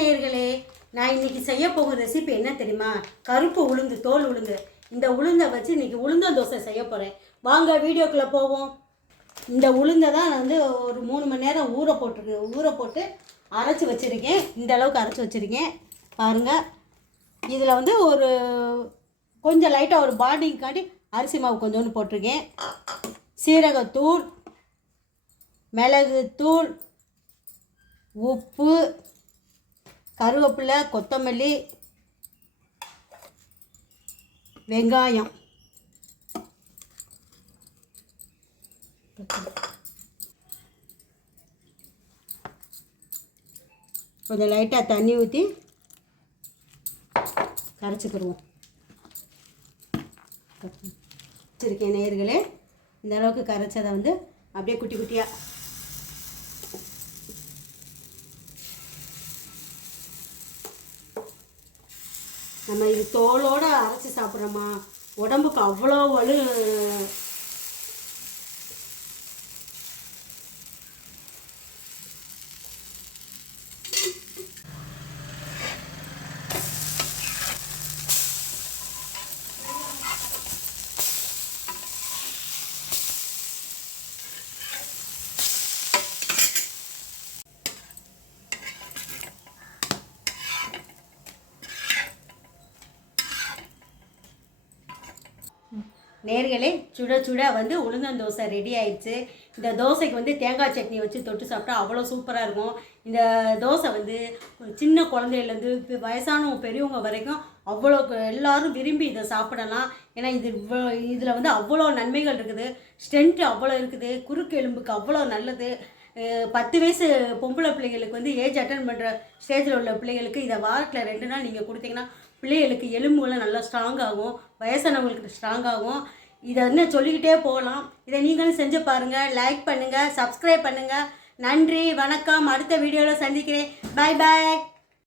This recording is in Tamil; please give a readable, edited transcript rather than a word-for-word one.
நேயர்களே, நான் இன்னைக்கு செய்ய போகிற ரெசிபி என்ன தெரியுமா? கருப்பு உளுந்து, தோல் உளுந்து. இந்த உளுந்தை வச்சு இன்னைக்கு உளுந்த தோசை செய்ய போகிறேன். வாங்க வீடியோக்குள்ளே போவோம். இந்த உளுந்தை தான் நான் வந்து ஒரு 3 மணி நேரம் ஊற போட்டு அரைச்சி வச்சுருக்கேன். இந்த அளவுக்கு அரைச்சி வச்சுருக்கேன் பாருங்கள். இதில் வந்து ஒரு கொஞ்சம் லைட்டாக ஒரு பாடிங்காட்டி அரிசி மாவு கொஞ்சோண்டு போட்டிருக்கேன். சீரகத்தூள், மிளகுத்தூள், உப்பு, கருவேப்பிலை, கொத்தமல்லி, வெங்காயம், கொஞ்சம் லைட்டாக தண்ணி ஊற்றி கரைச்சிக்கிடுவோம். வச்சுருக்கேன் நேயர்களே. இந்த அளவுக்கு கரைச்சதை வந்து அப்படியே குட்டி குட்டியாக நம்ம இது தோலோடு அரைச்சி சாப்பிட்றோமா, உடம்புக்கு அவ்வளோ வலு. நேர்களே, சுட சுட வந்து உளுந்தந்தோசை ரெடி ஆயிடுச்சு. இந்த தோசைக்கு வந்து தேங்காய் சட்னி வச்சு தொட்டு சாப்பிட்டா அவ்வளோ சூப்பராக இருக்கும். இந்த தோசை வந்து சின்ன குழந்தையிலேருந்து வயசானவங்க பெரியவங்க வரைக்கும் அவ்வளோ எல்லோரும் விரும்பி இதை சாப்பிடலாம். ஏன்னா இதில் வந்து அவ்வளோ நன்மைகள் இருக்குது. ஸ்ட்ரென்த்து அவ்வளோ இருக்குது. குறுக்கு எலும்புக்கு அவ்வளோ நல்லது. 10 வயசு பொம்பளை பிள்ளைங்களுக்கு வந்து ஏஜ் அட்டன் பண்ணுற ஸ்டேஜில் உள்ள பிள்ளைங்களுக்கு இதை வாரத்தில் 2 நாள் நீங்கள் கொடுத்தீங்கன்னா பிள்ளைகளுக்கு எலும்புகளும் நல்லா ஸ்ட்ராங் ஆகும். வயசானவங்களுக்கு ஸ்ட்ராங் ஆகும். இதை வந்து சொல்லிக்கிட்டே போகலாம். இதை நீங்களும் செஞ்சு பாருங்கள். லைக் பண்ணுங்கள், சப்ஸ்கிரைப் பண்ணுங்கள். நன்றி, வணக்கம். அடுத்த வீடியோவில் சந்திக்கிறேன். பாய் பாய்.